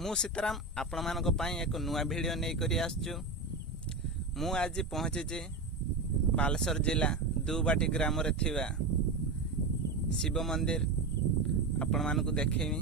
मु सीताराम आपण मानक पई एक नुआ वीडियो नै करी आसछु। मु आज पहुँची बालेश्वर जिला दुबाटी ग्राम रे थिवा शिव मंदिर आपण मानक देखेमी।